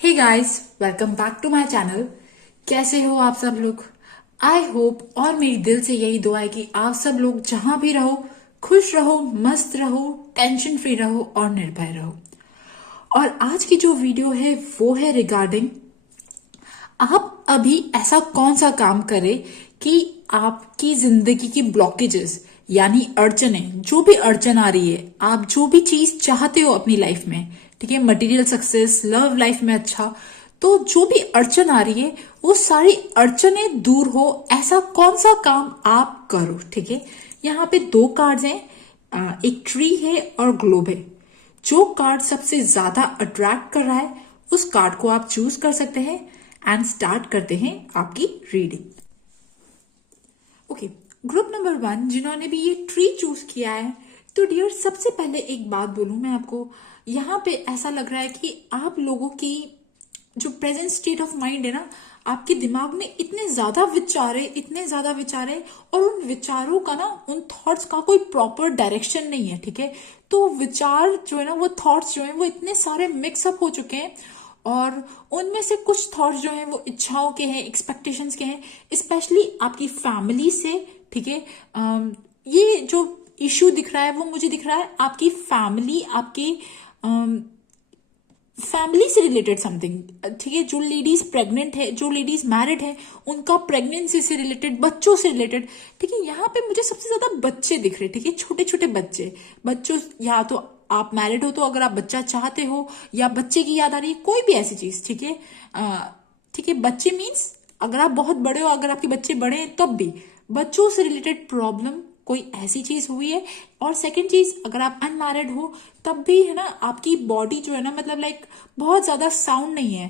Hey guys, welcome back to my channel. कैसे हो आप सब लोग? आई होप और मेरी दिल से यही दुआ है कि आप सब लोग जहां भी रहो खुश रहो, मस्त रहो, टेंशन फ्री रहो और निर्भय रहो। और आज की जो वीडियो है वो है रिगार्डिंग आप अभी ऐसा कौन सा काम करें कि आपकी जिंदगी की ब्लॉकेजेस यानी अड़चने, जो भी अड़चन आ रही है, आप जो भी चीज चाहते हो अपनी लाइफ में, ठीक है, मटेरियल सक्सेस, लव लाइफ में अच्छा, तो जो भी अड़चन आ रही है वो सारी अड़चने दूर हो, ऐसा कौन सा काम आप करो। ठीक है, यहाँ पे दो कार्ड्स हैं, एक ट्री है और ग्लोब है। जो कार्ड सबसे ज्यादा अट्रैक्ट कर रहा है उस कार्ड को आप चूज कर सकते हैं एंड स्टार्ट करते हैं आपकी रीडिंग। ओके, ग्रुप नंबर 1 जिन्होंने भी ये ट्री चूज किया है, तो डियर सबसे पहले एक बात बोलूं मैं आपको, यहाँ पे ऐसा लग रहा है कि आप लोगों की जो प्रेजेंट स्टेट ऑफ माइंड है ना, आपके दिमाग में इतने ज्यादा विचार है और उन विचारों का ना, उन थॉट्स का कोई प्रॉपर डायरेक्शन नहीं है। ठीक है, तो विचार जो है ना, वो थॉट्स जो है वो इतने सारे मिक्सअप हो चुके हैं और उनमें से कुछ थॉट्स जो हैं वो इच्छाओं के हैं, एक्सपेक्टेशंस के हैं, स्पेशली आपकी फैमिली से। ठीक है, ये जो इश्यू दिख रहा है वो मुझे दिख रहा है आपकी फैमिली, आपकी फैमिली से रिलेटेड समथिंग। ठीक है, जो लेडीज प्रेग्नेंट है, जो लेडीज मैरिड है, उनका प्रेगनेंसी से रिलेटेड, बच्चों से रिलेटेड। ठीक है, यहाँ पे मुझे सबसे ज्यादा बच्चे दिख रहे हैं। ठीक है, छोटे छोटे बच्चों, या तो आप मैरिड हो तो अगर आप बच्चा चाहते हो, या बच्चे की याद आ रही है, कोई भी ऐसी चीज। ठीक है, ठीक है, बच्चे मीन्स अगर आप बहुत बड़े हो, अगर आपके बच्चे बड़े हैं तब भी बच्चों से रिलेटेड प्रॉब्लम कोई ऐसी चीज हुई है। और सेकंड चीज, अगर आप अनमैरिड हो तब भी है ना, आपकी बॉडी जो है ना, मतलब लाइक बहुत ज्यादा साउंड नहीं है।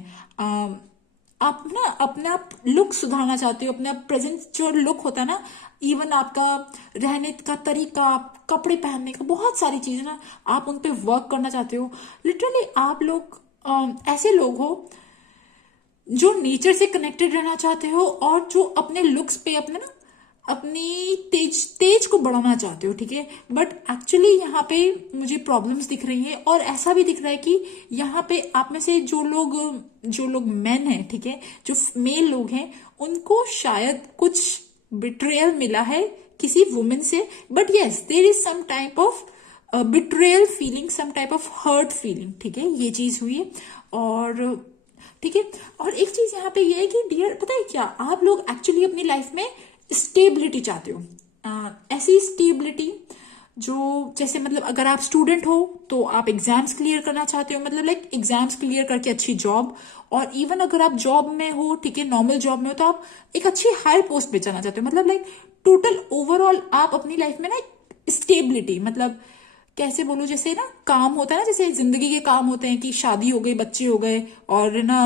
आप ना अपना आप लुक सुधारना चाहते हो, अपना प्रेजेंट जो लुक होता है ना, इवन आपका रहने का तरीका, कपड़े पहनने का, बहुत सारी चीजें ना, आप उन पे वर्क करना चाहते हो। लिटरली आप लोग ऐसे लोग हो जो नेचर से कनेक्टेड रहना चाहते हो और जो अपने लुक्स पे, अपने ना, अपनी तेज तेज को बढ़ाना चाहते हो। ठीक है, बट एक्चुअली यहाँ पे मुझे प्रॉब्लम्स दिख रही हैं और ऐसा भी दिख रहा है कि यहाँ पे आप में से जो लोग मेन हैं, ठीक है, जो मेल लोग हैं, उनको शायद कुछ बिट्रेयल मिला है किसी वुमेन से। But yes, there is some type of betrayal feeling, some type of hurt feeling. ठीक है, ये चीज हुई है। और ठीक है, और एक चीज यहाँ पे ये है कि डियर, पता है क्या, आप लोग एक्चुअली अपनी लाइफ में स्टेबिलिटी चाहते हो। ऐसी स्टेबिलिटी जो, जैसे मतलब अगर आप स्टूडेंट हो तो आप एग्जाम्स क्लियर करना चाहते हो, मतलब लाइक एग्जाम्स क्लियर करके अच्छी जॉब। और इवन अगर आप जॉब में हो, ठीक है, नॉर्मल जॉब में हो, तो आप एक अच्छी हाई पोस्ट पे जाना चाहते हो। मतलब लाइक टोटल ओवरऑल आप अपनी लाइफ में ना स्टेबिलिटी, मतलब कैसे बोलूं, जैसे ना काम होता है ना, जैसे जिंदगी के काम होते हैं कि शादी हो गई, बच्चे हो गए और ना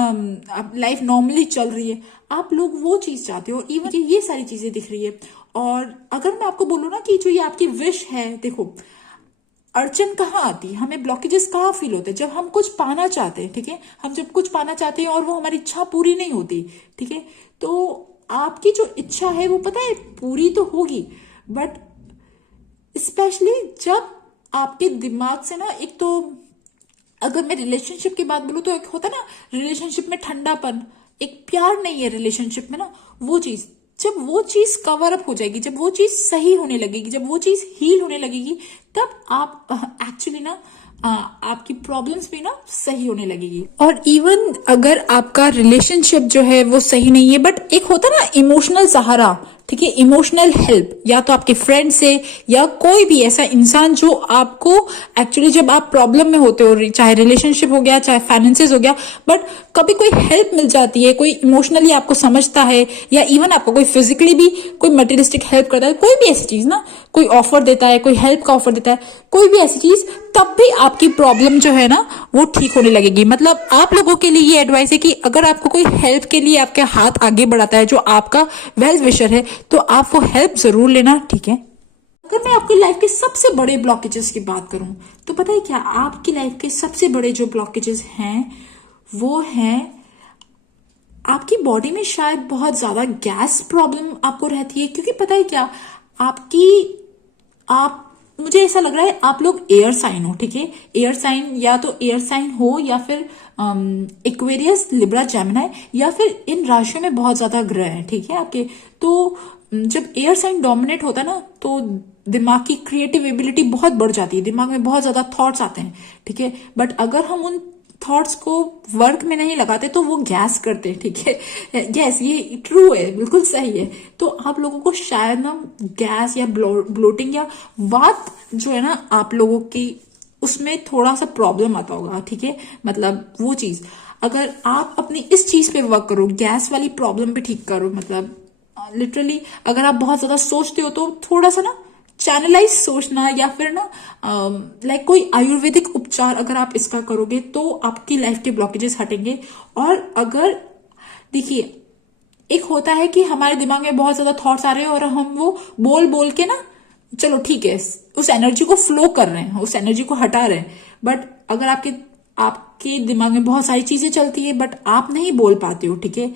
अब लाइफ नॉर्मली चल रही है, आप लोग वो चीज चाहते हो। इवन ये सारी चीजें दिख रही है। और अगर मैं आपको बोलूं ना कि जो ये आपकी विश है, देखो अड़चन कहाँ आती है, हमें ब्लॉकेजेस कहाँ फील होते हैं, जब हम कुछ पाना चाहते हैं। ठीक है, हम जब कुछ पाना चाहते हैं और वो हमारी इच्छा पूरी नहीं होती। ठीक है, तो आपकी जो इच्छा है वो, पता है, पूरी तो होगी, बट स्पेशली जब आपके दिमाग से ना, एक तो अगर मैं रिलेशनशिप की बात बोलूं तो एक होता ना रिलेशनशिप में ठंडापन, एक प्यार नहीं है रिलेशनशिप में ना, वो चीज, जब वो चीज कवर अप हो जाएगी, जब वो चीज सही होने लगेगी, जब वो चीज हील होने लगेगी, तब आप एक्चुअली ना आपकी प्रॉब्लम्स भी ना सही होने लगेगी। और इवन अगर आपका रिलेशनशिप जो है वो सही नहीं है, बट एक होता ना इमोशनल सहारा, ठीक है, इमोशनल हेल्प, या तो आपके फ्रेंड से या कोई भी ऐसा इंसान जो आपको एक्चुअली जब आप प्रॉब्लम में होते हो, चाहे रिलेशनशिप हो गया, चाहे फाइनेंसेस हो गया, बट कभी कोई हेल्प मिल जाती है, कोई इमोशनली आपको समझता है, या इवन आपको कोई फिजिकली भी कोई मटेरियलिस्टिक हेल्प करता है, कोई भी ऐसी चीज ना, कोई ऑफर देता है, कोई हेल्प का ऑफर देता है, कोई भी ऐसी चीज, तब भी आपकी प्रॉब्लम जो है ना वो ठीक होने लगेगी। मतलब आप लोगों के लिए ये एडवाइस है कि अगर आपको कोई हेल्प के लिए आपके हाथ आगे बढ़ाता है, जो आपका वेल विशर है, तो आप वो हेल्प जरूर लेना। ठीक है, अगर मैं आपकी लाइफ के सबसे बड़े ब्लॉकेजेस की बात करूं, तो पता है क्या, आपकी लाइफ के सबसे बड़े जो ब्लॉकेजेस हैं वो हैं आपकी बॉडी में शायद बहुत ज्यादा गैस प्रॉब्लम आपको रहती है। क्योंकि पता है क्या, आपकी आप मुझे ऐसा लग रहा है आप लोग एयर साइन हो, ठीक है। एयर साइन, या तो एयर साइन हो या फिर एक्वेरियस, लिब्रा, जेमिनी, या फिर इन राशियों में बहुत ज्यादा ग्रह है, ठीक है आपके। तो जब एयर साइन डोमिनेट होता है ना, तो दिमाग की क्रिएटिव एबिलिटी बहुत बढ़ जाती है, दिमाग में बहुत ज्यादा थॉट्स आते हैं, ठीक है। बट अगर हम उन थॉट्स को वर्क में नहीं लगाते तो वो गैस करते हैं, ठीक है। गैस, ये ट्रू है, बिल्कुल सही है। तो आप लोगों को शायद ना गैस या ब्लोटिंग या वात जो है ना आप लोगों की, उसमें थोड़ा सा प्रॉब्लम आता होगा, ठीक है। मतलब वो चीज अगर आप अपनी इस चीज पे वर्क करो, गैस वाली प्रॉब्लम पे ठीक करो, मतलब लिटरली अगर आप बहुत ज्यादा सोचते हो तो थोड़ा सा ना चैनलाइज सोचना, या फिर ना लाइक कोई आयुर्वेदिक उपचार अगर आप इसका करोगे तो आपकी लाइफ के ब्लॉकेजेस हटेंगे। और अगर देखिए, एक होता है कि हमारे दिमाग में बहुत ज्यादा थॉट्स आ रहे हैं और हम वो बोल बोल के ना, चलो ठीक है, उस एनर्जी को फ्लो कर रहे हैं, उस एनर्जी को हटा रहे हैं। बट अगर आपके आपके दिमाग में बहुत सारी चीजें चलती है बट आप नहीं बोल पाते हो, ठीक है।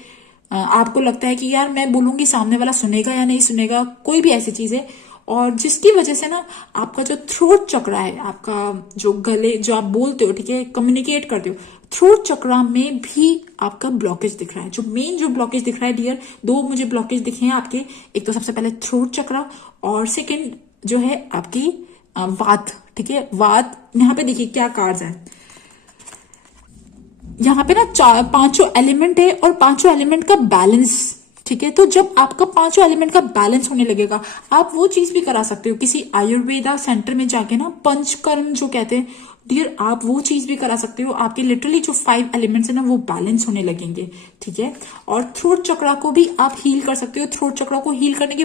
आपको लगता है कि यार मैं बोलूंगी सामने वाला सुनेगा या नहीं सुनेगा, कोई भी ऐसी चीज है, और जिसकी वजह से ना आपका जो थ्रोट चक्रा है, आपका जो गले, जो आप बोलते हो, ठीक है, कम्युनिकेट करते हो, थ्रोट चक्रा में भी आपका ब्लॉकेज दिख रहा है। जो मेन जो ब्लॉकेज दिख रहा है डियर, दो मुझे ब्लॉकेज दिखे हैं आपके। एक तो सबसे पहले थ्रोट चक्रा, और सेकंड जो है आपकी वात, ठीक है। वात, यहाँ पे देखिए क्या कार्ड्स है, यहाँ पे ना पांचों एलिमेंट है और पांचों एलिमेंट का बैलेंस, ठीक है। तो जब आपका पांचों एलिमेंट का बैलेंस होने लगेगा, आप वो चीज भी करा सकते हो किसी आयुर्वेदा सेंटर में जाके ना, पंचकर्म जो कहते हैं डियर, आप वो चीज भी करा सकते हो। आपके लिटरली जो 5 एलिमेंट्स है ना वो बैलेंस होने लगेंगे, ठीक है। और थ्रोट चक्रा को भी आप हील कर सकते हो। थ्रोट चक्रा को हील करने के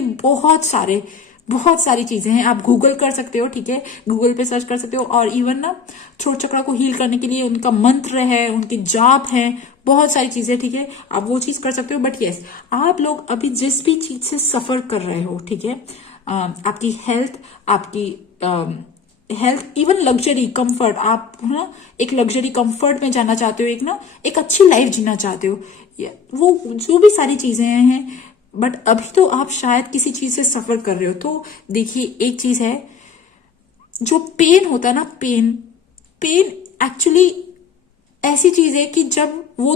बहुत सारी चीजें हैं, आप गूगल कर सकते हो, ठीक है, गूगल पे सर्च कर सकते हो। और इवन ना थ्रोट चक्रा को हील करने के लिए उनका मंत्र है, उनके जाप है, बहुत सारी चीजें, ठीक है, आप वो चीज कर सकते हो। बट यस, आप लोग अभी जिस भी चीज से सफर कर रहे हो, ठीक है, आपकी हेल्थ, आपकी हेल्थ, इवन लग्जरी कंफर्ट, आप ना एक लग्जरी कंफर्ट में जाना चाहते हो, एक ना एक अच्छी लाइफ जीना चाहते हो, वो जो भी सारी चीजें हैं, बट अभी तो आप शायद किसी चीज से सफर कर रहे हो। तो देखिए, एक चीज है, जो पेन होता है ना, पेन पेन एक्चुअली ऐसी चीज है कि जब वो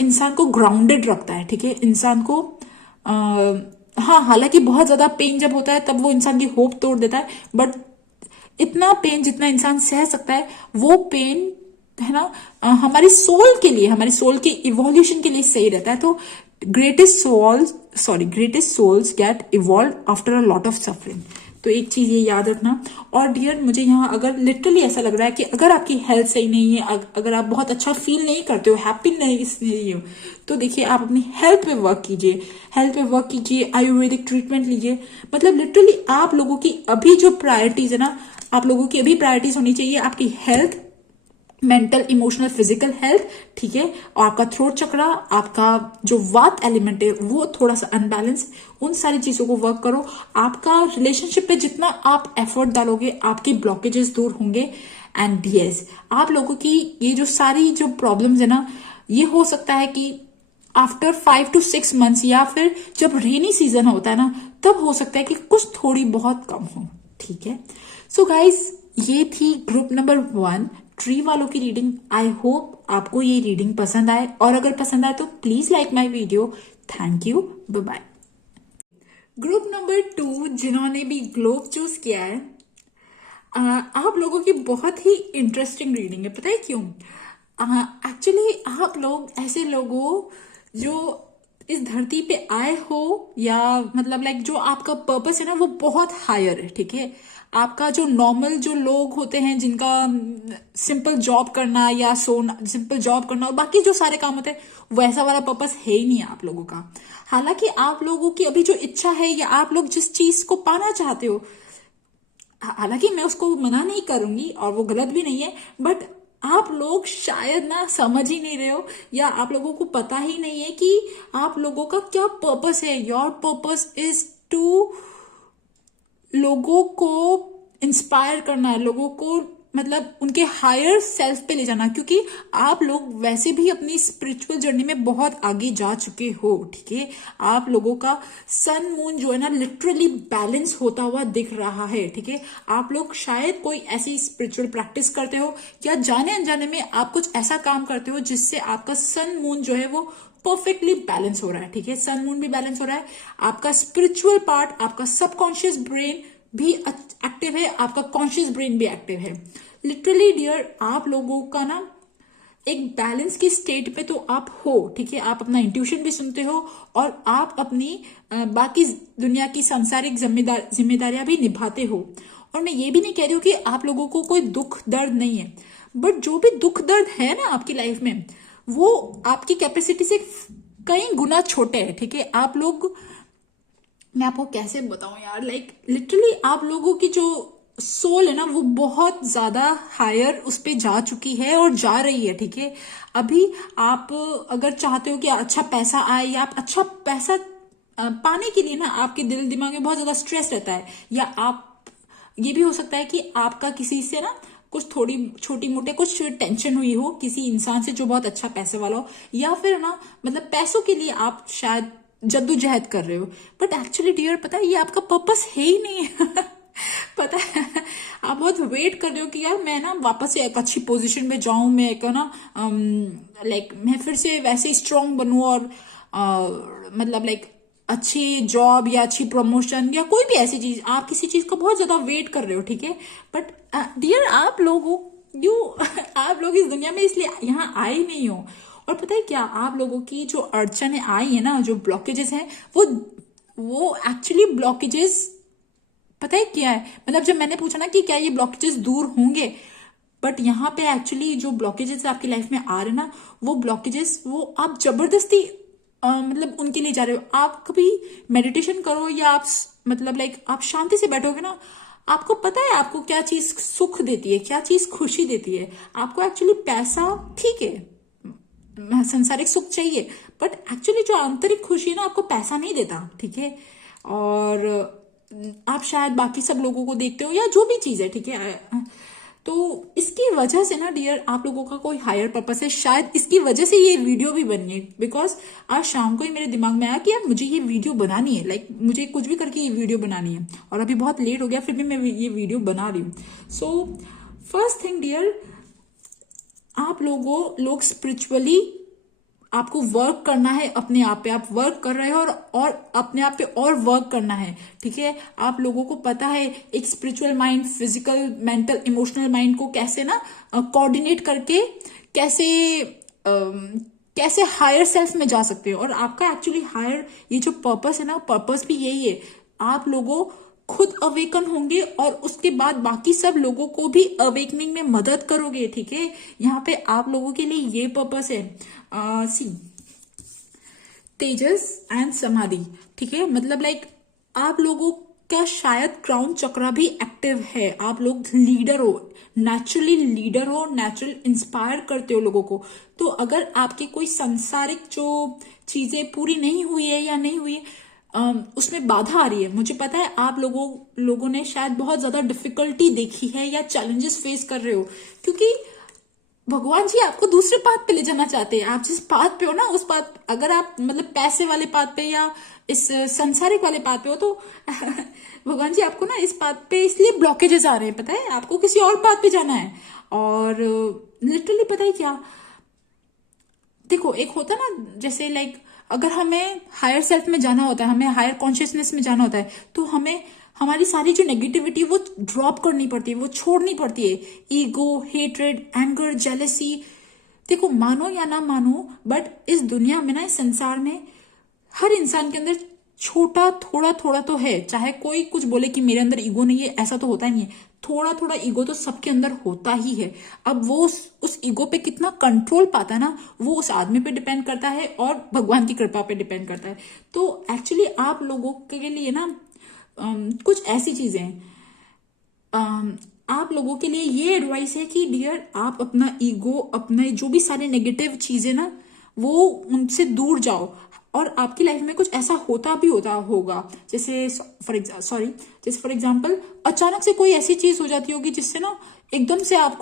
इंसान को ग्राउंडेड रखता है, ठीक है, इंसान को हाँ, हालांकि बहुत ज्यादा पेन जब होता है तब वो इंसान की होप तोड़ देता है, बट इतना पेन जितना इंसान सह सकता है, वो पेन है ना हमारी सोल के लिए, हमारी सोल के इवोल्यूशन के लिए सही रहता है। तो greatest souls get evolve after a lot of suffering. तो एक चीज ये याद रखना। और डियर, मुझे यहाँ अगर लिटरली ऐसा लग रहा है कि अगर आपकी हेल्थ सही नहीं है, अगर आप बहुत अच्छा फील नहीं करते हो, हैप्पी नहीं हो, तो देखिए आप अपनी हेल्थ पे वर्क कीजिए, आयुर्वेदिक ट्रीटमेंट लीजिए। मतलब लिटरली आप लोगों की अभी जो प्रायोरिटीज है ना, आप लोगों की अभी प्रायोरिटीज होनी चाहिए आपकी health, mental, emotional, physical health, ठीक है। और आपका थ्रोट चक्रा, आपका जो वात एलिमेंट है वो थोड़ा सा अनबैलेंस, उन सारी चीजों को वर्क करो। आपका रिलेशनशिप पे जितना आप एफर्ट डालोगे, आपके ब्लॉकेजेस दूर होंगे। एंड यस, आप लोगों की ये जो सारी जो प्रॉब्लम्स है ना, ये हो सकता है कि आफ्टर 5 to 6 months, या फिर जब रेनी सीजन होता है ना, तब हो सकता है कि कुछ थोड़ी बहुत कम हो, ठीक है। सो गाइज, ये थी ग्रुप नंबर 1 ट्री वालों की रीडिंग। आई होप आपको ये रीडिंग पसंद आए, और अगर पसंद आए तो please like my video. Thank you, bye bye. Group number 2 जिन्होंने भी ग्लोब चूज किया है, आप लोगों की बहुत ही इंटरेस्टिंग रीडिंग है। पता है क्यों? एक्चुअली आप लोग ऐसे लोग हो जो इस धरती पे आए हो, या मतलब लाइक जो आपका पर्पस है ना वो बहुत हायर है, ठीक है। आपका जो नॉर्मल जो लोग होते हैं जिनका सिंपल जॉब करना या सोना, सिंपल जॉब करना और बाकी जो सारे काम होते हैं, वैसा वाला पर्पस है ही नहीं आप लोगों का। हालांकि आप लोगों की अभी जो इच्छा है, या आप लोग जिस चीज को पाना चाहते हो, हालांकि मैं उसको मना नहीं करूंगी और वो गलत भी नहीं है, बट आप लोग शायद ना समझ ही नहीं रहे हो, या आप लोगों को पता ही नहीं है कि आप लोगों का क्या पर्पस है। योर पर्पस इज टू लोगों को इंस्पायर करना है, लोगों को मतलब उनके हायर सेल्फ पे ले जाना, क्योंकि आप लोग वैसे भी अपनी स्पिरिचुअल जर्नी में बहुत आगे जा चुके हो, ठीक है। आप लोगों का सन मून जो है ना लिटरली बैलेंस होता हुआ दिख रहा है, ठीक है। आप लोग शायद कोई ऐसी स्पिरिचुअल प्रैक्टिस करते हो या जाने अनजाने में आप कुछ ऐसा काम करते हो जिससे आपका सन मून जो है वो परफेक्टली बैलेंस हो रहा है, ठीक है। सन मून भी बैलेंस हो रहा है, आपका स्पिरिचुअल पार्ट, आपका सबकॉन्शियस ब्रेन भी एक्टिव है, आपका कॉन्शियस ब्रेन भी एक्टिव है। लिटरली डियर, आप लोगों का ना एक बैलेंस की स्टेट पे तो आप हो, ठीक है। आप अपना इंट्यूशन भी सुनते हो और आप अपनी बाकी दुनिया की सांसारिक जिम्मेदारियां भी निभाते हो। और मैं ये भी नहीं कह रही हूँ कि आप लोगों को कोई दुख दर्द नहीं है, बट जो भी दुख दर्द है ना आपकी लाइफ में, वो आपकी कैपेसिटी से कई गुना छोटे हैं, ठीक है। आप लोग, मैं आपको कैसे बताऊं यार, लाइक लिटरली आप लोगों की जो सोल है ना वो बहुत ज्यादा हायर उस पे जा चुकी है और जा रही है, ठीक है। अभी आप अगर चाहते हो कि अच्छा पैसा आए या आप अच्छा पैसा पाने के लिए ना आपके दिल दिमाग में बहुत ज्यादा स्ट्रेस रहता है, या आप, ये भी हो सकता है कि आपका किसी से ना कुछ थोड़ी छोटी मोटे कुछ टेंशन हुई हो किसी इंसान से जो बहुत अच्छा पैसे वाला हो, या फिर ना मतलब पैसों के लिए आप शायद जद्दोजहद कर रहे हो, बट एक्चुअली डियर पता है ये आपका पर्पस है ही नहीं है। पता है, आप बहुत वेट कर रहे हो कि यार मैं ना वापस से एक अच्छी पोजीशन में जाऊं, मैं एक ना लाइक मैं फिर से वैसे स्ट्रांग बनूं और मतलब लाइक अच्छी जॉब या अच्छी प्रमोशन या कोई भी ऐसी चीज, आप किसी चीज का बहुत ज्यादा वेट कर रहे हो, ठीक है। बट डियर आप लोगों यू आप लोग इस दुनिया में इसलिए यहाँ आए ही नहीं हो। और पता है क्या, आप लोगों की जो अड़चने आई है ना, जो ब्लॉकेजेस हैं, वो एक्चुअली ब्लॉकेजेस पता है क्या है, मतलब जब मैंने पूछा ना कि क्या ये ब्लॉकेजेस दूर होंगे, बट यहाँ पे एक्चुअली जो ब्लॉकेजेस आपकी लाइफ में आ रहे ना, वो ब्लॉकेजेस वो आप जबरदस्ती मतलब उनके लिए जा रहे हो। आप कभी मेडिटेशन करो या आप मतलब लाइक आप शांति से बैठोगे ना, आपको पता है आपको क्या चीज सुख देती है, क्या चीज खुशी देती है। आपको एक्चुअली पैसा ठीक है, संसारिक सुख चाहिए, बट एक्चुअली जो आंतरिक खुशी है ना आपको पैसा नहीं देता, ठीक है। और आप शायद बाकी सब लोगों को देखते हो या जो भी चीज है, ठीक है। तो इसकी वजह से ना डियर आप लोगों का कोई हायर पर्पस है, शायद इसकी वजह से ये वीडियो भी बनी है। बिकॉज आज शाम को ही मेरे दिमाग में आया कि यार मुझे ये वीडियो बनानी है, लाइक मुझे कुछ भी करके ये वीडियो बनानी है, और अभी बहुत लेट हो गया फिर भी मैं ये वीडियो बना रही हूँ। सो फर्स्ट थिंग डियर, आप लोग स्पिरिचुअली आपको वर्क करना है अपने आप पे, आप वर्क कर रहे हो और अपने आप पे और वर्क करना है, ठीक है। आप लोगों को पता है एक spiritual mind, physical, mental, emotional mind को कैसे ना कोऑर्डिनेट करके कैसे हायर सेल्फ में जा सकते हो। और आपका एक्चुअली हायर ये जो पर्पस है ना, पर्पस भी यही है, आप लोगों खुद अवेकन होंगे और उसके बाद बाकी सब लोगों को भी अवेकनिंग में मदद करोगे, ठीक है। यहाँ पे आप लोगों के लिए ये पर्पस है। सी तेजस एंड समाधि, ठीक है, मतलब लाइक आप लोगों का शायद क्राउन चक्रा भी एक्टिव है। आप लोग लीडर हो, नेचुरली लीडर हो, नेचुरल इंस्पायर करते हो लोगों को। तो अगर आपकी कोई सांसारिक जो चीजें पूरी नहीं हुई है या नहीं हुई है, उसमें बाधा आ रही है, मुझे पता है आप लोगों ने शायद बहुत ज्यादा डिफिकल्टी देखी है या चैलेंजेस फेस कर रहे हो, क्योंकि भगवान जी आपको दूसरे पाथ पे ले जाना चाहते हैं। आप जिस पाथ पे हो ना, उस पाथ, अगर आप मतलब पैसे वाले पाथ पे या इस संसारिक वाले पाथ पे हो तो भगवान जी आपको ना इस पाथ पे इसलिए ब्लॉकेजेस आ रहे हैं, पता है आपको किसी और पाथ पे जाना है। और लिटरली पता है क्या, देखो एक होता ना जैसे लाइक अगर हमें हायर सेल्फ में जाना होता है, हमें हायर कॉन्शियसनेस में जाना होता है, तो हमें हमारी सारी जो नेगेटिविटी वो ड्रॉप करनी पड़ती है, वो छोड़नी पड़ती है। ईगो, हेट्रेड, एंगर, जेलसी, देखो मानो या ना मानो, बट इस दुनिया में ना, इस संसार में हर इंसान के अंदर छोटा थोड़ा थोड़ा तो है। चाहे कोई कुछ बोले कि मेरे अंदर ईगो नहीं है, ऐसा तो होता ही नहीं है। थोड़ा थोड़ा ईगो तो सबके अंदर होता ही है। अब वो उस ईगो पे कितना कंट्रोल पाता है ना, वो उस आदमी पे डिपेंड करता है और भगवान की कृपा पे डिपेंड करता है। तो एक्चुअली आप लोगों के लिए ना कुछ ऐसी चीजें हैं, आप लोगों के लिए ये एडवाइस है कि डियर आप अपना ईगो, अपने जो भी सारे नेगेटिव चीजें ना, वो उनसे दूर जाओ और आपकी लाइफ में कुछ ऐसा होता होगा, जैसे फॉर एग्जाम्पल अचानक से कोई ऐसी चीज हो जाती होगी जिससे ना एकदम से आप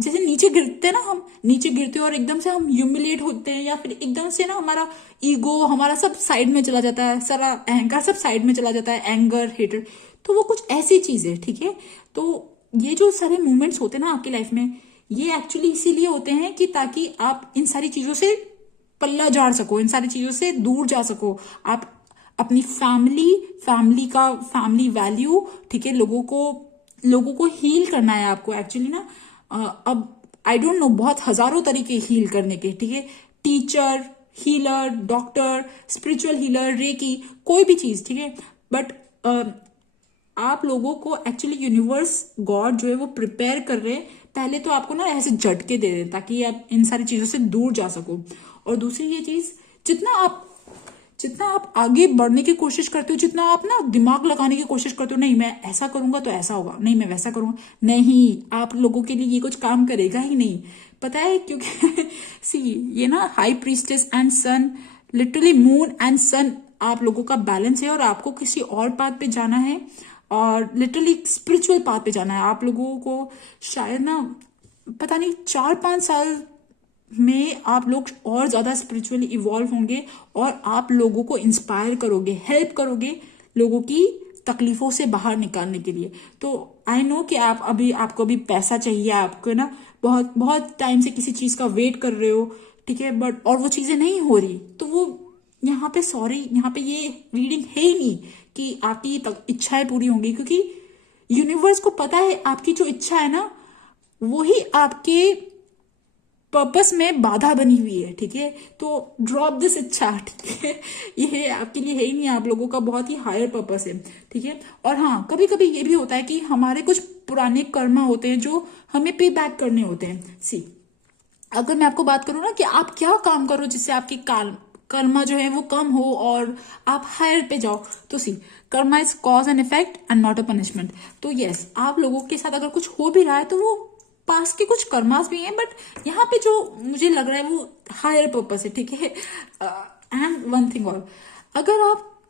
जैसे नीचे गिरते हैं ना, हम नीचे गिरते हैं और एकदम से हम ह्यूमिलेट होते हैं, या फिर एकदम से ना हमारा ईगो, हमारा सब साइड में चला जाता है, सारा अहंकार सब साइड में चला जाता है, एंगर, हेटर। तो वो कुछ ऐसी चीज है, ठीक है। तो ये जो सारे मूवमेंट्स होते हैं ना आपकी लाइफ में, ये एक्चुअली इसीलिए होते हैं कि ताकि आप इन सारी चीजों से पल्ला झाड़ सको, इन सारी चीजों से दूर जा सको। आप अपनी फैमिली वैल्यू, ठीक है, लोगों को हील करना है आपको एक्चुअली ना। अब आई डोंट नो, बहुत हजारों तरीके हील करने के, ठीक है। Teacher, healer, doctor, spiritual healer, reiki, कोई भी चीज, ठीक है। बट आप लोगों को एक्चुअली यूनिवर्स, गॉड जो है वो प्रिपेयर कर रहे हैं, पहले तो आपको ना ऐसे झटके दे दें ताकि आप इन सारी चीजों से दूर जा सको। और दूसरी ये चीज, जितना आप आगे बढ़ने की कोशिश करते हो, जितना आप ना दिमाग लगाने की कोशिश करते हो, नहीं मैं ऐसा करूंगा तो ऐसा होगा, नहीं मैं वैसा करूंगा, नहीं, आप लोगों के लिए ये कुछ काम करेगा ही नहीं। पता है क्योंकि सी ये ना high priestess and sun, literally moon and sun आप लोगों का बैलेंस है, और आपको किसी और पाथ पे जाना है, और लिटरली स्पिरिचुअल पाथ पे जाना है। आप लोगों को शायद ना पता नहीं 4-5 साल में आप लोग और ज्यादा स्पिरिचुअली इवॉल्व होंगे, और आप लोगों को इंस्पायर करोगे, हेल्प करोगे लोगों की तकलीफों से बाहर निकालने के लिए। तो आई नो कि आपको अभी पैसा चाहिए, आपको ना बहुत बहुत टाइम से किसी चीज का वेट कर रहे हो, ठीक है, बट और वो चीजें नहीं हो रही, तो वो यहाँ पे ये रीडिंग है ही नहीं कि आपकी इच्छाएं पूरी होंगी, क्योंकि यूनिवर्स को पता है आपकी जो इच्छा है ना, वही आपके पर्पस में बाधा बनी हुई है, ठीक है। तो ड्रॉप दिस इच्छा, ठीक है, ये आपके लिए है ही नहीं, आप लोगों का बहुत ही हायर पर्पस है, ठीक है। और हाँ, कभी कभी ये भी होता है कि हमारे कुछ पुराने कर्मा होते हैं जो हमें पे बैक करने होते हैं। सी अगर मैं आपको बात करूं ना कि आप क्या काम करो जिससे आपकी कर्मा जो है वो कम हो और आप हायर पे जाओ, तो see karma is cause and effect and not a punishment. तो यस, आप लोगों के साथ अगर कुछ हो भी रहा है तो वो पास के कुछ कर्मास भी हैं, बट यहाँ पे जो मुझे लग रहा है वो हायर पर्पस है, ठीक है। एंड वन थिंग और, अगर आप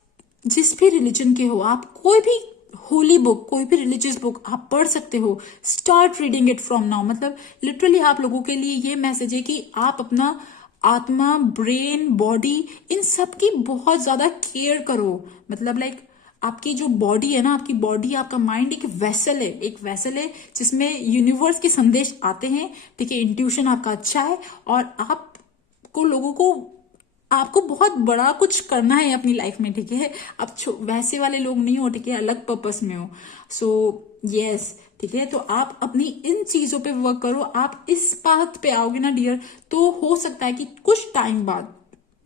जिस भी रिलीजन के हो, आप कोई भी होली बुक, कोई भी रिलीजियस बुक आप पढ़ सकते हो, start reading it from now. मतलब लिटरली आप लोगों के लिए ये मैसेज है कि आप अपना आत्मा, ब्रेन, बॉडी, इन सब की बहुत ज्यादा केयर करो। मतलब लाइक आपकी जो बॉडी है ना, आपकी बॉडी, आपका माइंड एक वेसल है जिसमें यूनिवर्स के संदेश आते हैं, ठीक है। इंट्यूशन आपका अच्छा है, और आपको बहुत बड़ा कुछ करना है अपनी लाइफ में, ठीक है। आप वैसे वाले लोग नहीं हो, ठीक है, अलग पर्पस में हो। सो यस, ठीक है। तो आप अपनी इन चीजों पे वर्क करो, आप इस पाथ पे आओगे ना डियर, तो हो सकता है कि कुछ टाइम बाद,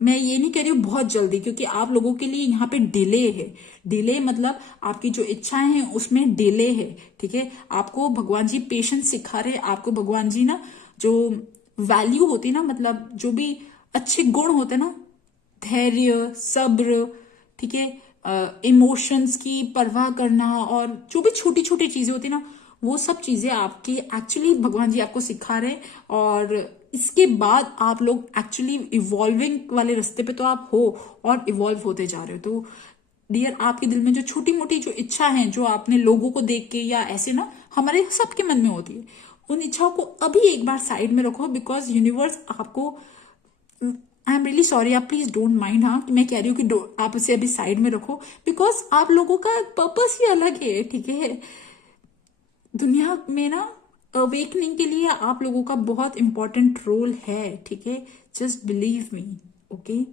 मैं ये नहीं कह रही हूँ बहुत जल्दी, क्योंकि आप लोगों के लिए यहाँ पे डिले है। डिले मतलब आपकी जो इच्छाएं हैं उसमें डिले है, ठीक है। आपको भगवान जी पेशेंस सिखा रहे हैं, आपको भगवान जी ना जो वैल्यू होती ना, मतलब जो भी अच्छे गुण होते ना, धैर्य, सब्र, ठीक है, इमोशंस की परवाह करना, और जो भी छोटी छोटी चीजें होती ना, वो सब चीजें आपकी एक्चुअली भगवान जी आपको सिखा रहे हैं। और इसके बाद आप लोग एक्चुअली इवॉल्विंग वाले रास्ते पे तो आप हो, और इवॉल्व होते जा रहे हो। तो डियर, आपके दिल में जो छोटी मोटी जो इच्छा है, जो आपने लोगों को देख के या ऐसे ना हमारे सबके मन में होती है, उन इच्छाओं को अभी एक बार साइड में रखो, बिकॉज यूनिवर्स आपको, आई एम रियली सॉरी, आप प्लीज डोंट माइंड, हाँ, कि मैं कह रही हूँ कि आप उसे अभी साइड में रखो, बिकॉज आप लोगों का पर्पस ही अलग है, ठीक है। दुनिया में ना अवेकनिंग के लिए आप लोगों का बहुत इंपॉर्टेंट रोल है, ठीक है। Just believe me, okay.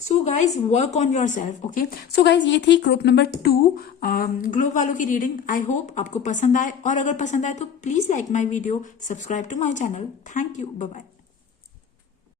So guys, work on your self, okay. So guys, ये थी ग्रुप नंबर 2 ग्लोब वालों की रीडिंग। आई होप आपको पसंद आए, और अगर पसंद आए तो please like my video, subscribe to my channel. Thank you, bye bye.